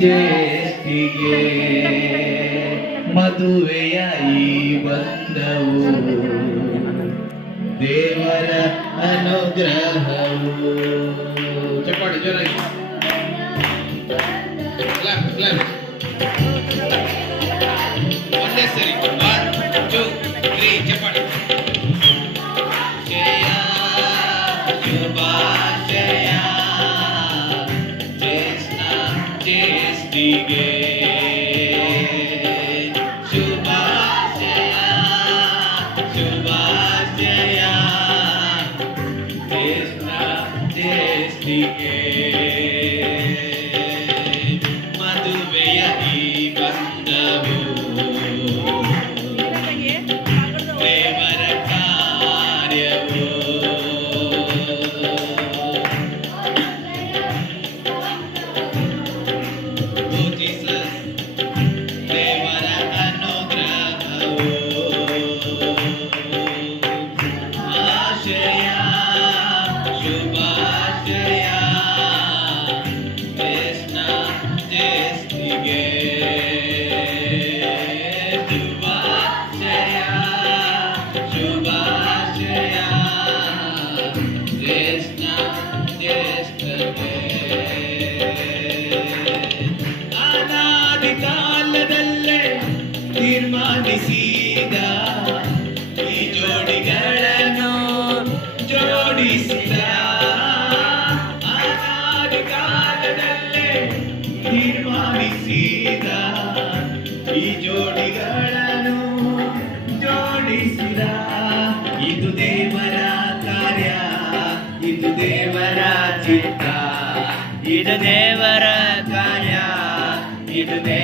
ಜೇಷ್ಠಿಗೆ ಮದುವೆಯ ಈ ಬಂಧವು ದೇವರ ಅನುಗ್ರಹವು ಚಪ್ಪಾಡಿ ಜೋರಾಗಿ ಒಂದೇ ಸರಿ ಚೇಷ್ಟಿಗೆ ಮದುವೆಯ ಈ ಬಂದವು. ಕಾಲದಲ್ಲೇ ತೀರ್ಮಾನಿಸಿದ. ಈ ಜೋಡಿಗಳನ್ನು ಜೋಡಿಸಿದ. ಅನಾದಿ ಕಾಲದಲ್ಲೇ ತೀರ್ಮಾನಿಸಿದ. ಈ ಜೋಡಿಗಳನ್ನು ಜೋಡಿಸಿದ. ಇದು ದೇವರ ಕಾರ್ಯ, ಇದು ದೇವರ ಚಿತ್ತ. ಇದು ದೇವರ ಕಾರ್ಯ, ಇದು ದೇವರ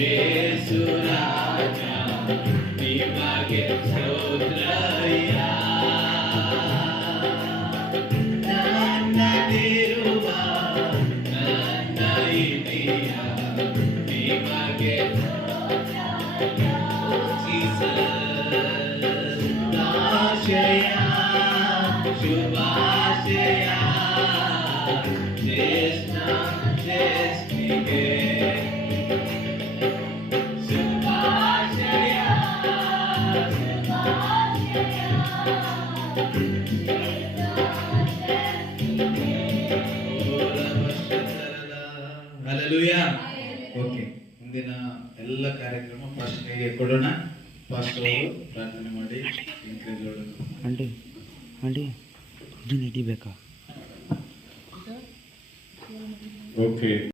Yesu Raja, Nima Getsodraya. Okay ಮುಂದಿನ ಎಲ್ಲ ಕಾರ್ಯಕ್ರಮ ಫಸ್ಟ್ ಕೈಗೆ ಕೊಡೋಣ ಫಸ್ಟ್ ಪ್ರಾರ್ಥನೆ ಮಾಡಿ ಇಂಕ್ರೀಸ್ ಆಂಟಿ आंटी जिलेटी बेका ओके